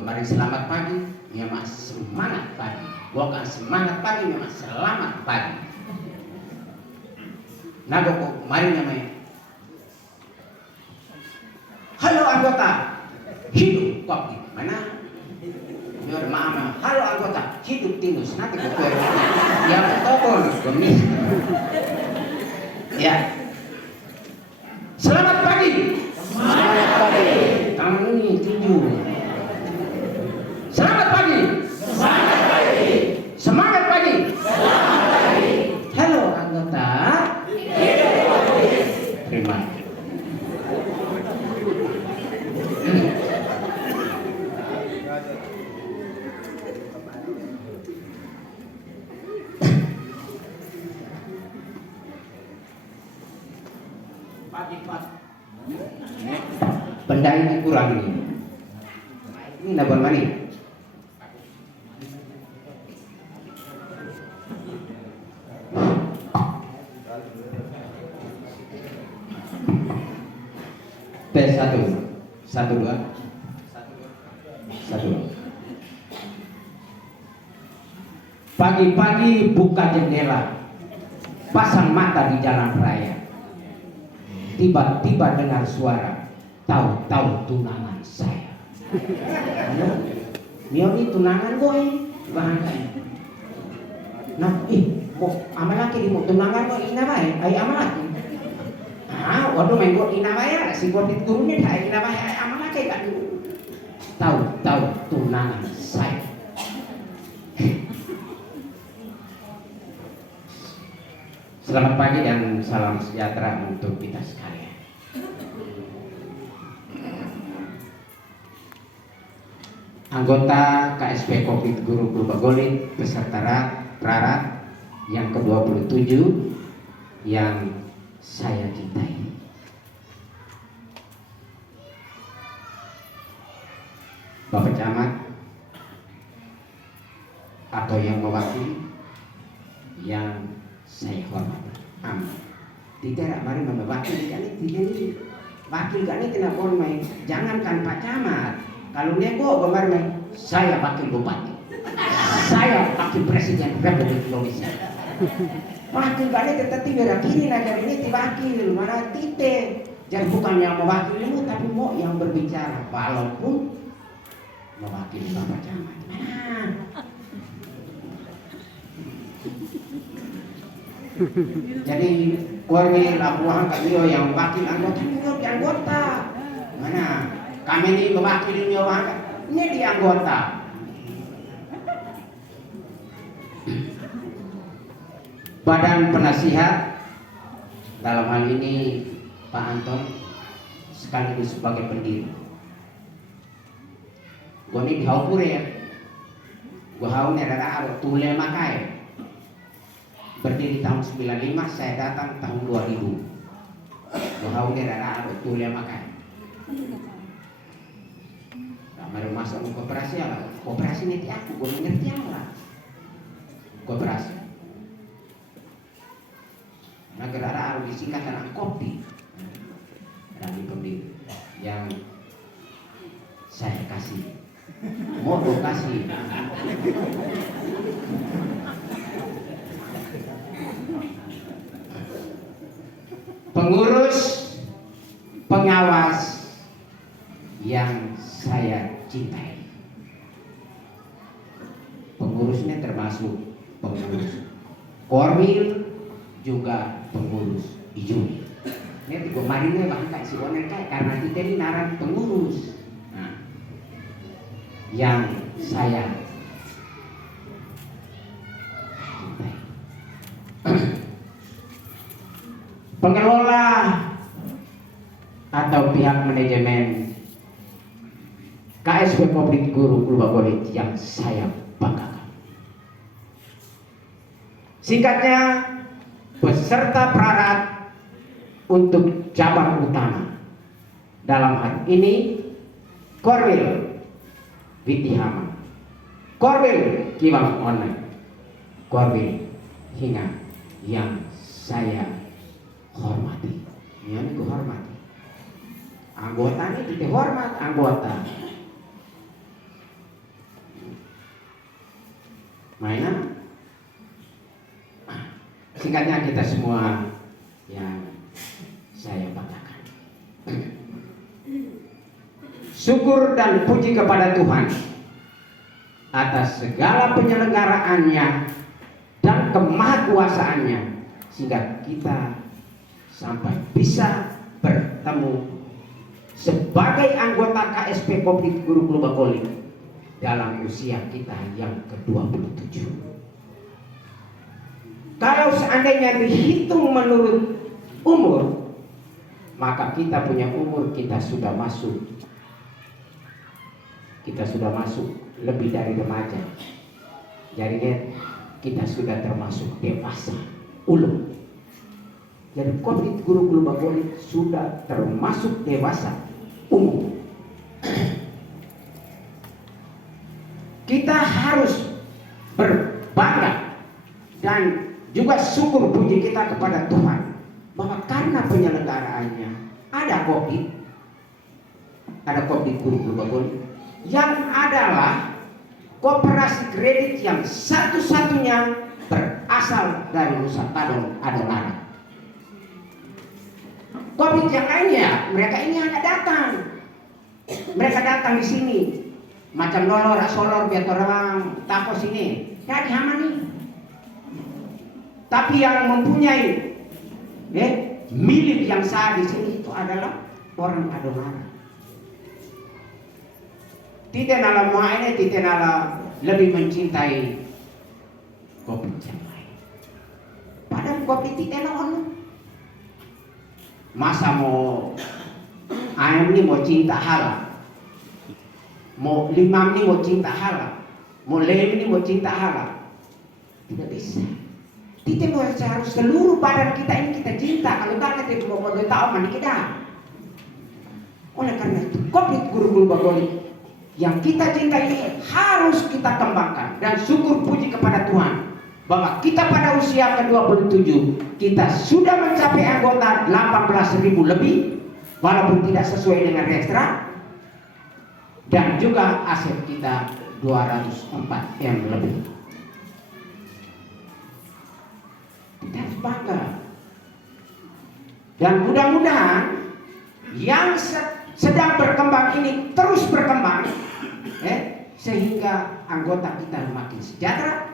kemarin selamat pagi, memang semangat pagi. Bukan semangat pagi, memang selamat pagi. Nah, kemarin namanya. Halo anggota, hidup kopi. Mana? Biar mama. Halo anggota, hidup tinus. Nanti gue ya betul demi. Ya. Selamat pagi. Selamat pagi. Tangan ini tinju. Selamat pagi. Selamat pagi. Semangat pagi. Selamat pagi. Halo anggota. Hidup kopi. Terima. Benda ini kurang ini. Ini nabon mani. Tes 1 1 2 1 2. Pagi-pagi buka jendela, pasang mata di jalan raya. Tiba-tiba dengar suara, tahu-tahu tunangan saya. Dia ini tunangan gue, bahkan. Nah, mau ama laki di mau tunangan gue ina bae, ay ama laki. Ah, waduh main gue ina bae, si gue diturunnya dah ina bae, ay ama laki kan. Tahu-tahu tunangan saya. Selamat pagi dan salam sejahtera untuk kita sekalian. Anggota KSP Covid Guru Purbagolit beserta Prarat yang ke-27 yang saya cintai. Bapak Camat atau yang mewakili yang saya hormati. Amin. Tidak mari mewakili kan ini wakil kan ini tidak boleh main. Jangankan Pak Camat. Kalau nego kemarin saya wakil bupati. Saya wakil presiden Republik Indonesia. Wakil kan ini tetapi berakili negara ini diwakil mana tite. Jadi bukan yang mewakilimu tapi mau yang berbicara walaupun mewakili Bapak Camat. Mana? Jadi warga labuhan kalian yang wakil anggota ini di anggota mana kami ini mewakili nyawa ini di anggota. Badan penasihat dalam hal ini Pak Anton sekaligus sebagai pendiri. Gua ini dihaupure ya. Gua haune rara tule makai. Berdiri tahun 95, saya datang tahun 2000. Bahwa daerah betul ya makan. Baru masuk ke koperasi lah. Koperasi ini aku, gue mengerti lah. Koperasi. Nah gerara harus disingkat karena kopi. Dari pembeli yang saya kasih. Mau kasih. Pengurus pengawas yang saya cintai. Pengurusnya termasuk pengurus Korwil juga pengurus Ijuni. Ini tiga marinya bangkai si onek karena kita ini naran pengurus. Nah, yang saya cintai. Pengelola atau pihak manajemen KSP Publik Guru Purbagolit yang saya banggakan. Singkatnya, peserta prarat untuk cabang utama dalam hal ini Korwil Witihama, Korwil Kiwang Online, Korwil hingga yang saya hormati. Ini ku hormati. Anggota ini kita hormat anggota. kita semua yang saya katakan. Syukur dan puji kepada Tuhan atas segala penyelenggaraannya dan kemahakuasaannya, sehingga kita sampai bisa bertemu sebagai anggota KSP Kopdit Guru Klubakoli dalam usia kita yang ke-27. Kalau seandainya dihitung menurut umur, maka kita punya umur, kita sudah masuk lebih dari remaja. Jadi kita sudah termasuk dewasa, ulung. Jadi Kopdit Guru Klubakoli sudah termasuk dewasa umum. Kita harus berbangga dan juga syukur puji kita kepada Tuhan bahwa karena penyelenggaraannya ada Kopdit Guru Klubakoli yang adalah koperasi kredit yang satu-satunya berasal dari Nusa Kadon Adonara. Kopdit yang lainnya, mereka ini hanya datang. Mereka datang di sini macam nolor, solor, biar orang tako sini. Ya dihamani. Tapi yang mempunyai milik yang sah di sini itu adalah orang Adonara. Tidak nala ini, tidak nala lebih mencintai Kopdit yang lain. Padahal Kopdit tidak nala. Masa mau ayam ini mau cinta halal, mau limam ini mau cinta halal, mau lem ini mau cinta halal, tidak bisa. Kita harus seluruh badan kita ini kita cinta. Kalau tak kita mau bodoh tahu mana kita. Oleh karena itu Kopdit Guru Klubakoli yang kita cinta ini harus kita kembangkan dan syukur puji kepada Tuhan bahwa kita pada usia ke-27 kita sudah mencapai anggota 18.000 lebih, walaupun tidak sesuai dengan registra, dan juga aset kita 204 M lebih. Kita harus bangga, dan mudah-mudahan yang sedang berkembang ini terus berkembang, sehingga anggota kita makin sejahtera.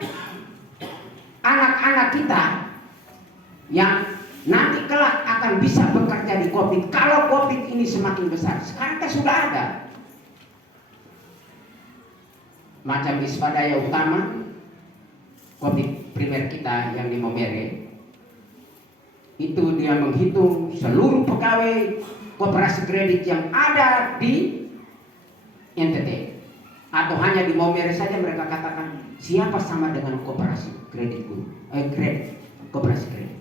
Anak-anak kita yang nanti kelak akan bisa bekerja di Kopdit kalau Kopdit ini semakin besar. Sekarang kan sudah ada macam di Swadaya Utama, Kopdit primer kita yang di Momere, itu dia menghitung seluruh pegawai koperasi kredit yang ada di NTT atau hanya di Momere saja. Mereka katakan siapa sama dengan koperasi kredit koperasi kredit,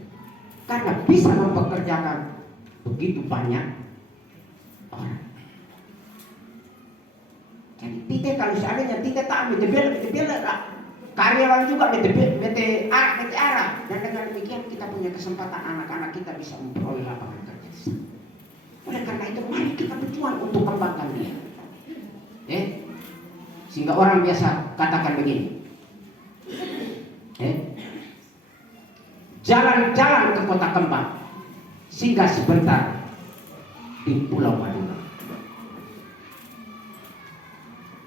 karena bisa mempekerjakan begitu banyak orang. Jadi kita kalau seandainya kita tak betebel karyawan juga bete arah, dan dengan demikian kita punya kesempatan anak-anak kita bisa memperoleh lapangan kerja. Oleh karena itu mari kita berjuang untuk kembangkan dia, sehingga orang biasa katakan begini, jalan-jalan ke kota kembang, singgah sebentar di Pulau Madura.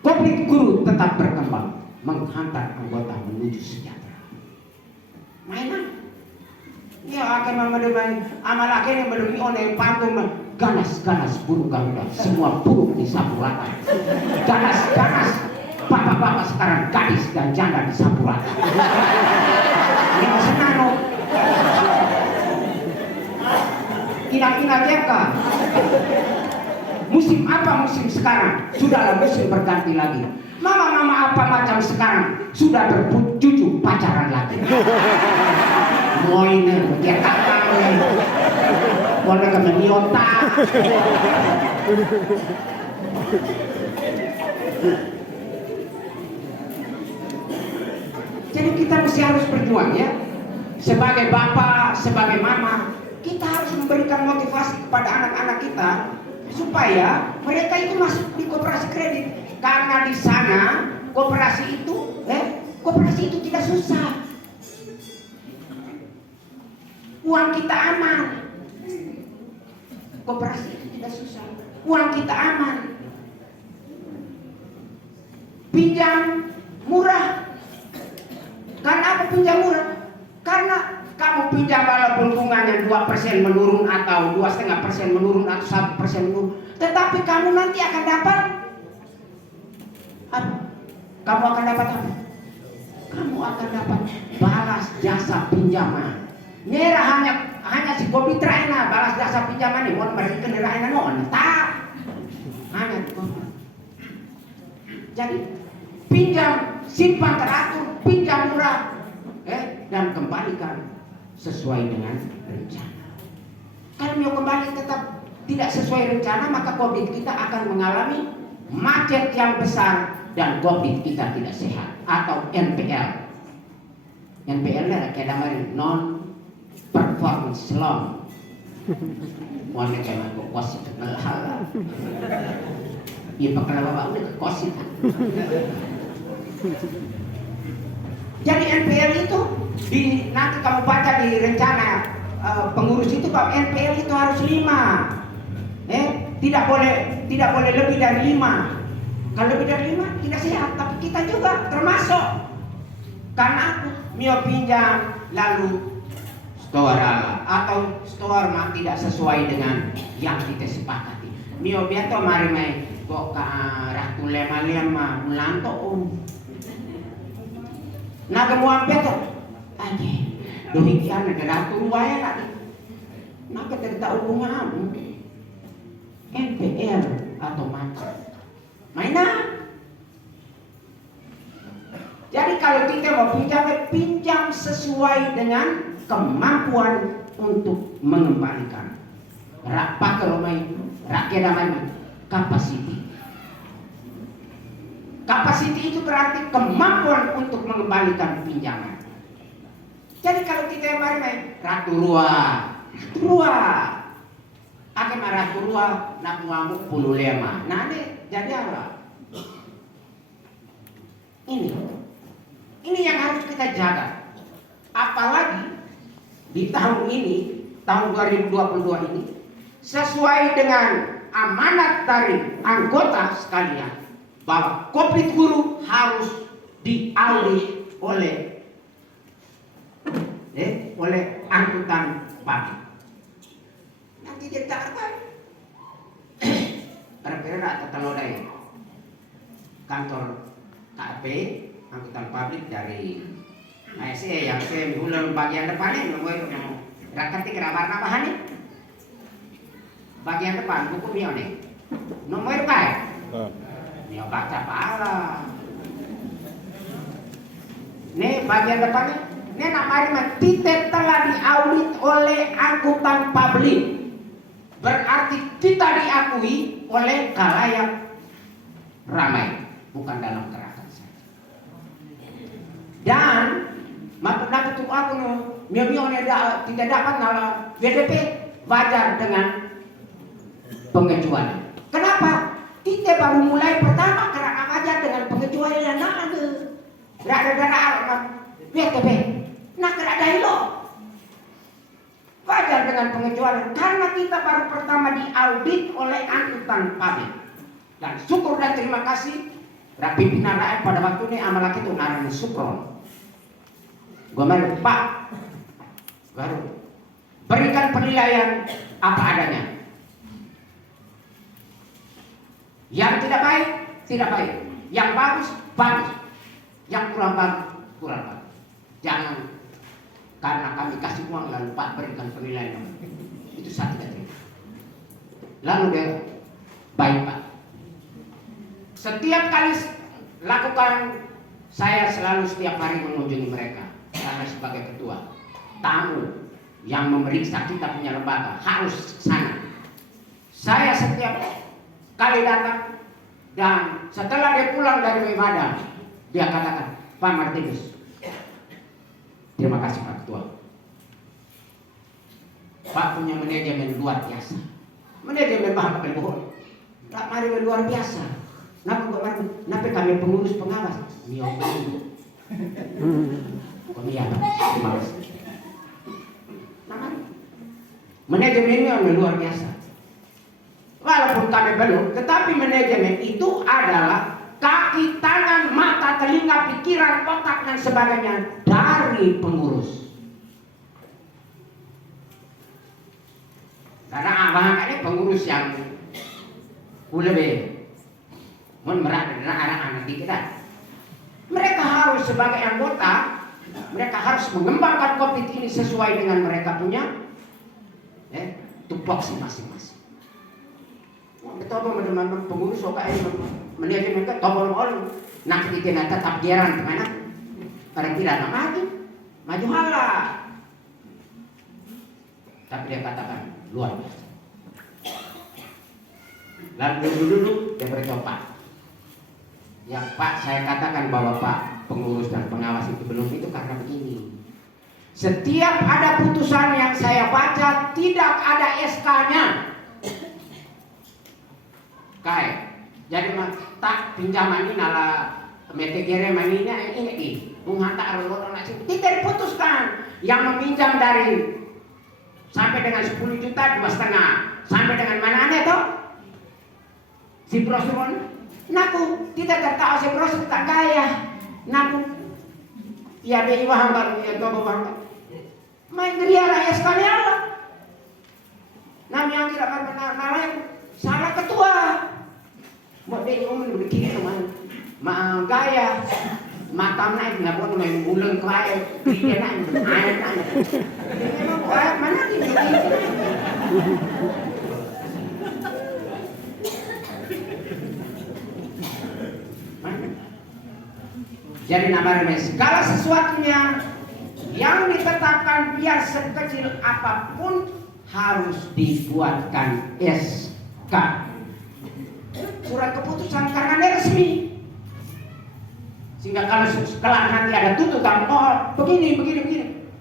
Kopdit Guru tetap berkembang, menghantar anggota menuju sejahtera. Mainan? Ya akan memadai amal akhir yang berdiri oleh pantung ganas-ganas burung garuda, semua burung disapu rata. Ganas-ganas bapak-bapak sekarang gadis dan janda disapu rata. Yang senang, inang-inang jeka. Musim apa musim sekarang? Sudahlah musim berganti lagi. Mama-mama apa macam sekarang? Sudah bercucu pacaran lagi. Moine, dia kakak, boleh ke meniota. Jadi kita mesti harus berjuang ya. Sebagai bapak, sebagai mama, kita harus memberikan motivasi kepada anak-anak kita supaya mereka itu masuk di koperasi kredit, karena di sana koperasi itu tidak susah. Uang kita aman. Koperasi itu tidak susah. Uang kita aman. Pinjam murah. Karena apa pinjam murah? Karena kamu pinjam walaupun bunganya 2% menurun atau 2,5% menurun atau 1% menurun, tetapi kamu nanti akan dapat apa? Kamu akan dapat apa? Kamu akan dapat balas jasa pinjaman. Nera hanya si kopi traina balas jasa pinjaman ini, mau beri kendaraan non, tak hanya di kopi. Jadi pinjam, simpan teratur, pinjam murah, dan kembalikan sesuai dengan rencana. Kalau mau kembali tetap tidak sesuai rencana, maka kredit kita akan mengalami macet yang besar dan kredit kita tidak sehat atau NPL. NPL adalah kayak non performance loan. Wanita kayak aku kosit kenal. Iya pakai bapak udah kosit. Jadi NPL itu nanti kamu baca di rencana pengurus itu bahwa NPL itu harus 5. Tidak boleh lebih dari 5. Kalau lebih dari 5 tidak sehat, tapi kita juga termasuk. Karena aku mio pinjam lalu store atau store tidak sesuai dengan yang kita sepakati. Mio biasa mari mai kok ke ratu lema mulanto naga muam beto aja dohi kian negara turuaya tadi naga terta hubungan NPL atau macam mainan. Jadi kalau kita mau pinjam sesuai dengan kemampuan untuk mengembalikan pakai romai rakyat namanya capacity. Capacity itu berarti kemampuan untuk mengembalikan pinjaman. Jadi kalau kita main ratu rua, akan ratu rua nak muamu 15. Nah ini jadi apa? Ini yang harus kita jaga. Apalagi di tahun ini, tahun 2022 ini, sesuai dengan amanat dari anggota sekalian, bahwa Kopit Guru harus diaudit oleh angkutan publik. Nanti dia tak apa? Kira-kira atau telodai kantor KP angkutan publik dari ASE yang saya mulai bagian depannya nomor rakyat kira warna bahan nih bagian depan buku mio nih nomor apa? Mio baca pala. Nih bagian depannya, nih namanya titik telah diaudit oleh angkutan publik. Berarti kita diakui oleh khalayak ramai, bukan dalam kerajaan saja. Dan dapat tuh aku mio tidak dapat nala BDP wajar dengan pengecualian. Kenapa? Kita baru mulai pertama karena wajar dengan pengecualian. Nah ada gara-gara BDP. Nah kerana lo wajar dengan pengecualian karena kita baru pertama diaudit oleh angkutan publik. Dan syukur dan terima kasih pimpinan rakyat pada waktu ini amalak itu narana syukron. Gua mari Pak baru berikan penilaian apa adanya. Yang tidak baik, tidak baik. Yang bagus, bagus. Yang kurang bagus, kurang bagus. Jangan karena kami kasih uang lalu Pak berikan penilaian. Itu saya tidak terima. Lalu dia baik Pak. Setiap kali lakukan, saya selalu setiap hari mengunjungi mereka. Karena sebagai ketua, tamu yang memeriksa kita punya lembaga harus ke sana. Saya setiap kali datang dan setelah dia pulang dari Medan, dia katakan, Pak Martinus, terima kasih Pak Ketua. Pak punya manajemen luar biasa. Manajemen bahkan berbohong. Tak mari luar biasa. Kenapa kami pengurus pengawas? Kami apa? Terima kasih. Manajemennya luar biasa. Walaupun kami belum, tetapi manajemen itu adalah kaki, tangan, mata, telinga, pikiran, otak dan sebagainya dari pengurus. Karena abang ini pengurus yang lebih memerat dengan anak-anak kita. Mereka harus sebagai anggota, mereka harus mengembangkan COVID ini sesuai dengan mereka punya tupoksi masing-masing. Betul teman-teman pengurus OKM manajemen ke topol ol nak kita tetap jalan kemana? Karena tidak maju halah. Tapi dia katakan luar biasa. Lalu dulu dia bercoba. Ya Pak, saya katakan bahwa Pak pengurus dan pengawas itu belum itu karena begini. Setiap ada putusan yang saya baca tidak ada SK-nya. Jadi tak pinjaman ini nala metegere maninya ini bung hantar orang nasi tidak diputuskan yang meminjam dari sampai dengan 10 juta 2,5 sampai dengan mana aneh toh si brosur naku tidak tertahu si brosur tak kaya naku ya be iwahang baru ya tobo bang main geriara SK-nya Allah namanya tidak namanya salah ketua. Buat dia umum begini teman, gaya, mata naik nggak boleh main bulan kaya, dia naik, naik. Mana ini? Jadi namanya segala sesuatunya yang ditetapkan biar sekecil apapun harus dibuatkan SK. Surat keputusan karena resmi sehingga kalau kelak nanti ada tuntutan oh begini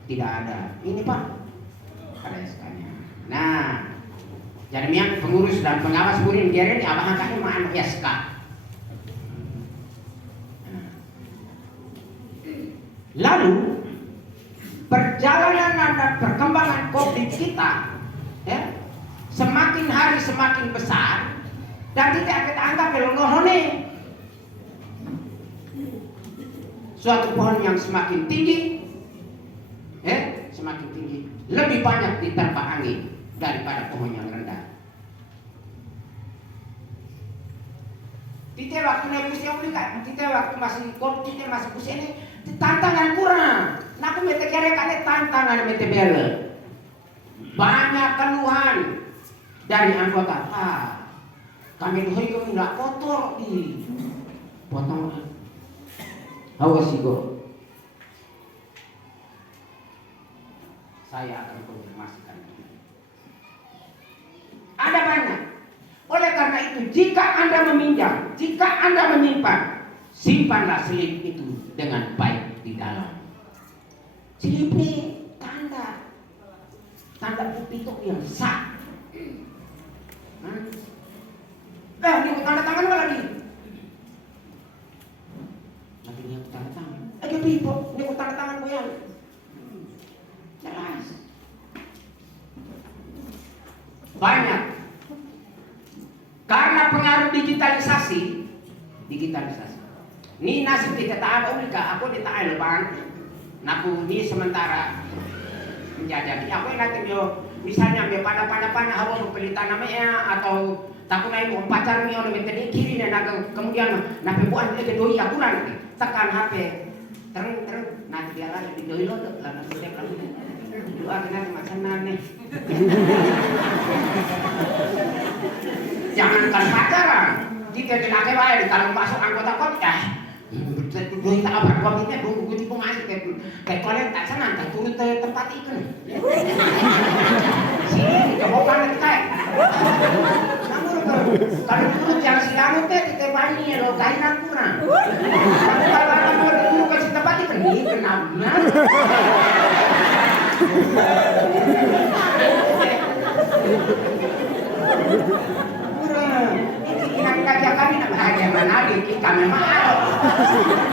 tidak ada ini Pak ada SK-nya. Nah jadi yang pengurus dan pengawas burin geren abang angkatnya mana SK. Lalu perjalanan dan perkembangan COVID kita semakin hari semakin besar. Dan tidak kita anggap melongohone suatu pohon yang semakin tinggi, semakin tinggi, lebih banyak diterpa angin daripada pohon yang rendah. Kita waktu naik usia kan, kita waktu masih COVID, kita masih usia ini tantangan kurang. Nah aku mete kere tantangan mete bela. Banyak keluhan dari anggota. Kami doi kami nggak kotor di potong awas sih go. Saya akan konfirmasikan. Ada banyak. Oleh karena itu jika Anda meminjam, jika Anda menyimpan, simpanlah slip itu dengan baik di dalam. Slip ini tanda bukti itu yang sah. Dia tanda tangan apa lagi? Lagi dia tanda tangan. Dia tanda tangan gue yang jelas. Banyak. Karena pengaruh digitalisasi. Ini nasib tidak ada unika. Aku ditahan bang. Naku ini sementara menjajaki. Aku nanti misalnya dia panah hawa pelita namanya atau takut naik mau pacar nih orang metode kiri dan kemudian nape buat dia doi aku nanti tekan HP terus nanti dia lagi di doi lo lah nanti dia lagi doa kena macam nih jangankan pacaran jika tidak kaya kalau masuk anggota kot doi tak apa komitnya bungku tipu masuk kayak kalian tak senang tak turut tempat ikan sini coba kita kalau dulu jangan silamu kita bani lo kainan kurang. Kalau anak mau dulu kasih tempat itu nih kenapa? Kurang. Ini kerja kami nak bahagia mana di kami mahal.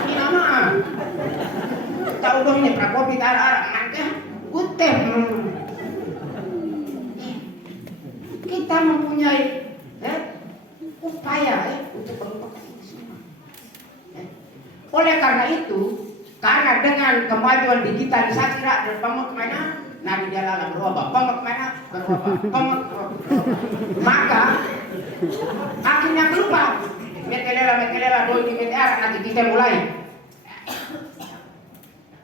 Ini nama. Tahu dong ini prakopi arah nanti kutem. kita mempunyai upaya untuk melupakan ini semua. Oleh karena itu, karena dengan kemajuan digitalisasi dan pemakaman, Nabi Jalala berubah, pemakaman berubah, maka akhirnya berubah. Mekelela doi di meteara nanti kita mulai.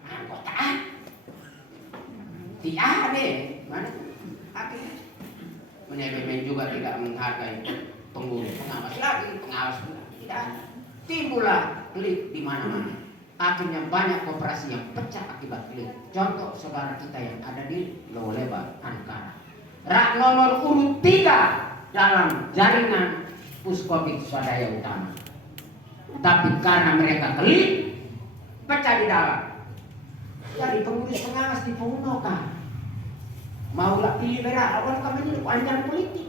Anggota tidak deh, mana? Akhirnya manajemen juga tidak menghargai pengurus, pengawas lagi, pengawas pula tidak. Timbullah klik di mana-mana. Akhirnya banyak koperasi yang pecah akibat klik. Contoh saudara kita yang ada di Lowleba, Ankara. Rak nomor urut 3 dalam jaringan Puskobit Swadaya Utama. Tapi karena mereka klik, pecah di dalam. Jadi pengurus pengawas di Paunoka. Maulah pilih merah, awal kami ini panjang politik.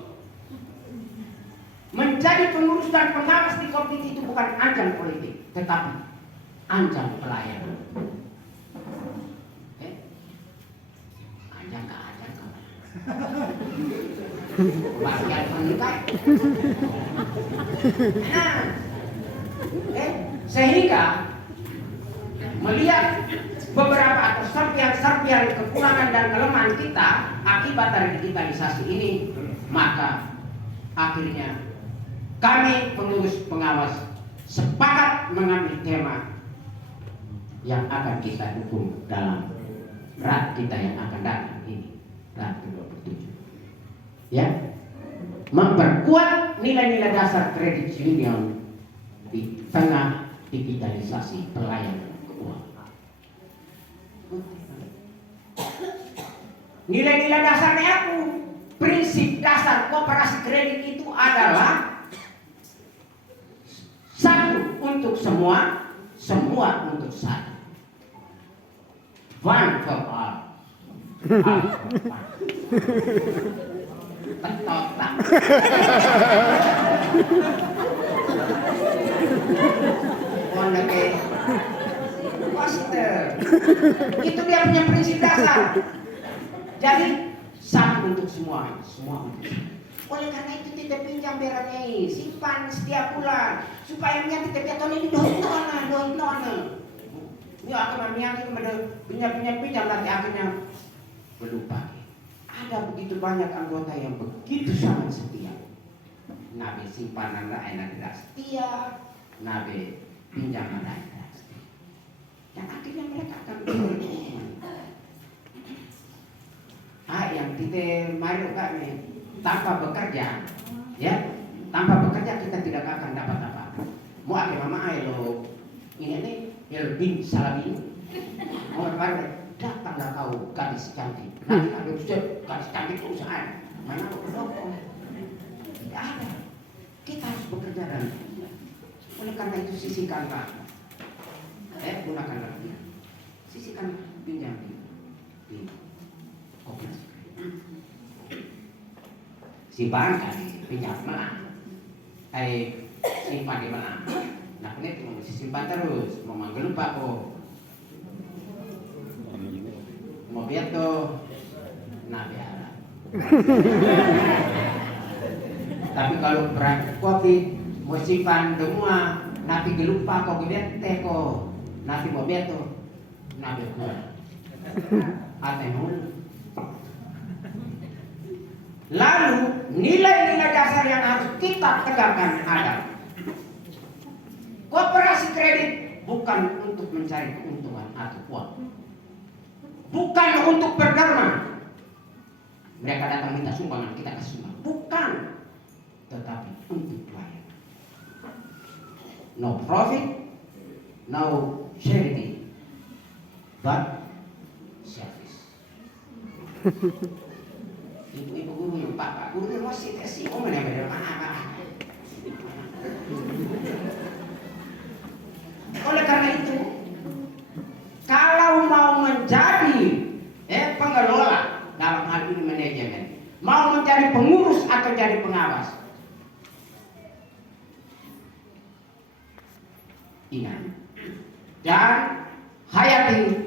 Menjadi pengurus dan pengawas di komite itu bukan ajang politik, tetapi ajang pelayanan. Ajang ke ajang ke bagian menikah. Nah, sehingga melihat beberapa atau serpihan kekurangan dan kelemahan kita akibat dari digitalisasi ini, maka akhirnya kami pengurus pengawas sepakat mengambil tema yang akan kita dukung dalam RAT kita yang akan datang ini, RAT ke-27. Ya, memperkuat nilai-nilai dasar kredit union di tengah digitalisasi pelayanan keuangan. Nilai-nilai dasarnya aku, prinsip dasar koperasi kredit itu adalah satu untuk semua, semua untuk satu. One for all. Tetotak. Moneke. Poster. Itu dia punya prinsip dasar. Jadi satu untuk semua, semua untuk semua. Oleh karena itu kita pinjam berani, simpan setiap bulan supaya niat kita tahun ini doa. Ini akan niat kita pinjam nanti akhirnya berlupa. Ada begitu banyak anggota yang begitu sangat setia. Nabi simpanan lain tidak setia, nabi pinjaman lain tidak setia. Dan akhirnya mereka akan berhubungan. Yang kita mari nih tanpa bekerja, ya, tanpa bekerja kita tidak akan dapat apa-apa. Mau ake mama lo ini nih lebih salabin, mau apa? Datanglah kau gadis cantik. Nanti ada gadis cantik perusahaan. Mana lo berdoa? Tidak ada. Kita harus bekerja dan oleh karena itu sisihkanlah, gunakanlah dia. Sisihkan pinjam di koperasi. Simpan kan pinjam menang, simpan di menang. Nah ini tuh mesti simpan terus, mau manggil lupa kok. Mau biar tuh, nah biar. Tapi kalau berat kopi, mau simpan semua, nanti gelupa kok biar teh kok, nanti mau biar tuh, nah biar. Atenul. Lalu nilai-nilai dasar yang harus kita tegakkan ada. Koperasi kredit bukan untuk mencari keuntungan atau uang. Bukan untuk berderma. Mereka datang minta sumbangan, kita kasih sumbangan. Bukan. Tetapi untuk pelayanan. No profit, no charity, but service. Ibu-ibu guru yang pak guru yang masih kasih komen yang beda mana. Oleh karena itu, kalau mau menjadi pengelola dalam hal ini manajemen, mau menjadi pengurus atau jadi pengawas, ingat dan hayati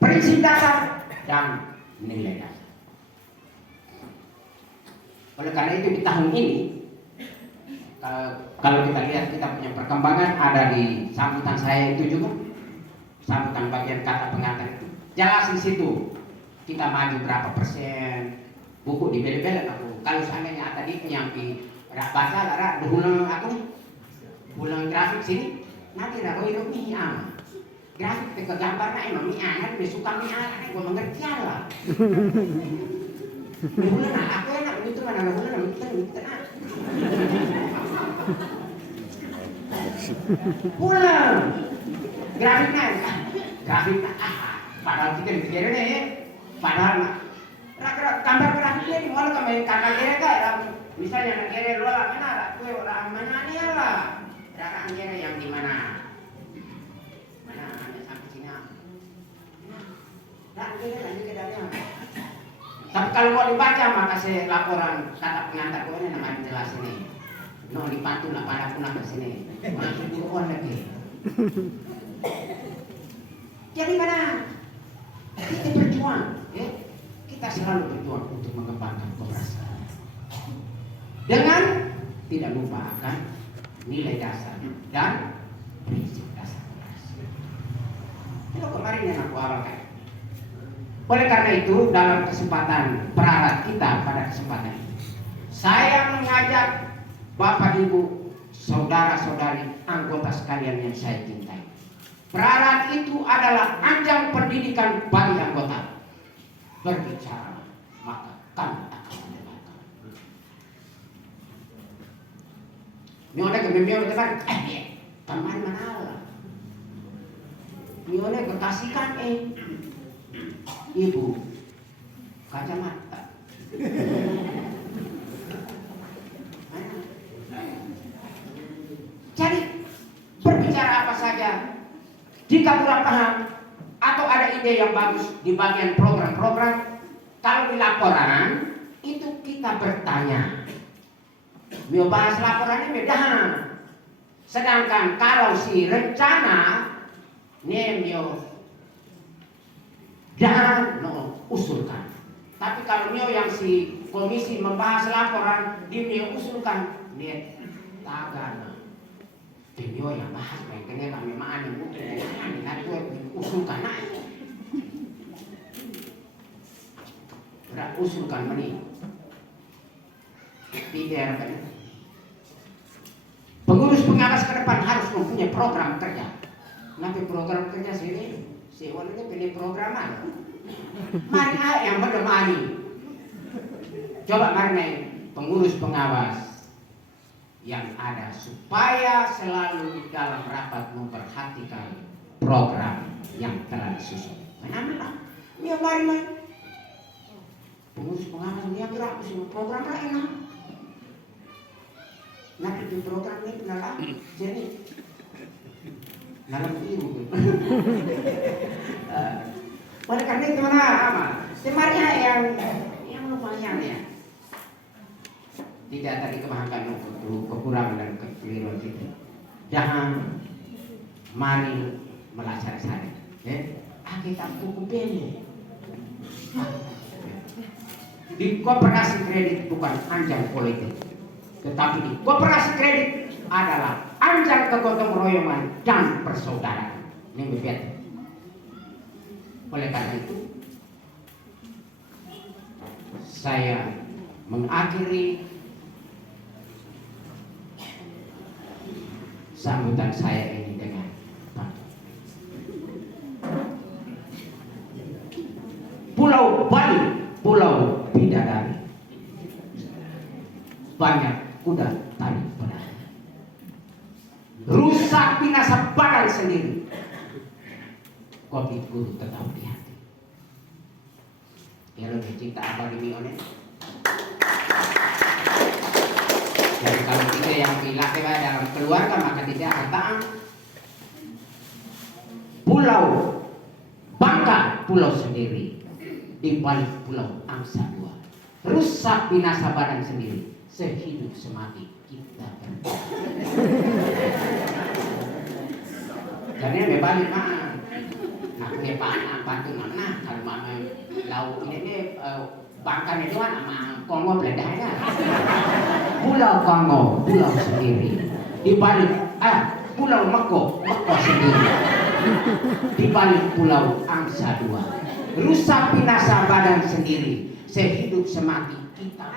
prinsip dasar dan nilai dasar. Oleh karena itu di tahun ini kalau kita lihat kita punya perkembangan ada di sambutan saya itu juga, sambutan bagian kata pengantar itu jelas di situ kita maju berapa persen, buku dibeli-beli aku. Kalau seandainya tadi nyampi rak baca lara duhulang aku ulang grafik sini nanti rak hidup nih grafik ke gambarnya emang nih anak suka nih anak gue mengerti lah. Bulan aku enak begitu mana bulan kita pulang grafiknya padahal kita pikirin nih padahal gambar grafiknya di mana kemarin karena kira misalnya negara luar mana kue orang mana nih lah negara yang di mana hanya sampai sini tapi kalau mau dibaca maka saya laporan kata pengantar kau ini nama jelas ini no dipantun lah pada punah ke sini masuk buruan lagi jadi mana kita berjuang ya kita selalu berjuang untuk mengembangkan keberhasilan dengan tidak lupakan nilai dasar dan prinsip dasar. Itu kemarin yang aku awalkan. Oleh karena itu dalam kesempatan perarat kita pada kesempatan ini saya mengajak Bapak Ibu saudara-saudari anggota sekalian yang saya cintai. Perarat itu adalah ajang pendidikan bagi anggota. Berbicara maka kami akan mendengarkan. Nyone kemimpinan teman, kemarin mana lah? Nyone kekasihkan ibu kacamata. Jadi berbicara apa saja, jika kurang paham atau ada ide yang bagus di bagian program-program, kalau di laporan itu kita bertanya. Mio bahas laporannya beda. Sedangkan kalau si rencana mio dan usulkan. Tapi kalau mio yang si komisi membahas laporan, dia mio usulkan, dia tagana. Dia yang bahas, makanya kami maan yang mungkin nanti usulkan aja. Berat usulkan meni. Tidak apa ya. Pengurus pengawas ke depan harus mempunyai program kerja. Nanti program kerja sini, si Wan ini pilih programan. Mari yang menemani. Coba mari pengurus pengawas yang ada supaya selalu di dalam rapat memperhatikan program yang telah disusun. Mana? Ini mari. Pengurus pengawas dia kira program enak. Nanti di program ini nalar jadi nalar biru. Oleh karena itu mana amal. Sebenarnya yang lumayan ya. Tidak tadi kemahakan kekurangan dan kekeliruan kita. Jangan mari melaksanakan. Kita cukup ini. Di koperasi kredit bukan anjang politik. Tetapi di koperasi kredit adalah anjang kegotong royongan dan persaudaraan. Ini berbeda. Oleh karena itu, saya mengakhiri sambutan saya ini dengan Pulau Bali, Pulau Bidadari. Banyak kuda tarik pedang. Rusak binasa badan sendiri. Kopi guru tetap di hati. Ya lebih cinta apa demi oleh. Dan kalau kita yang dilatih dalam keluarga maka tidak akan taat. Pulau Bangka, pulau sendiri di balik pulau Angsa Dua. Rusak binasa badan sendiri. Sehidup semati kita berdua. Jadi bebalik mah. Nak nepaan pantun mana kalau mana lau ini Bangka itu kan sama Kongo beledahnya. Pulau Kongo, pulau sendiri. Di balik Pulau Meko sendiri. Di balik Pulau Angsa II. Rusak binasa badan sendiri. Sehidup semati kita.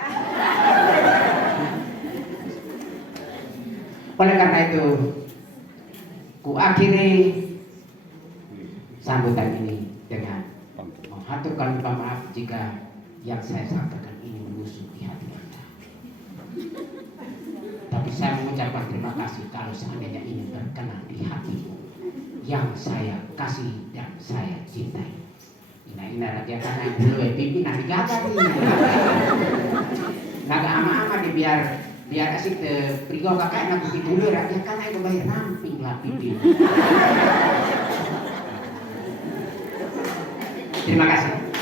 Oleh karena itu, ku akhiri sambutan ini dengan menghaturkan minta maaf jika yang saya sampaikan ini menusuk di hati Anda. Tapi saya mengucapkan terima kasih kalau seandainya ini berkenan di hatimu yang saya kasih dan saya cintai. Ina raja karena dulu pimpin nanti gagal nih. Naga ama-ama di biar asik te prigo kakak nak pergi dulu rakyat karena itu bayar ramping lah pimpin. Terima kasih.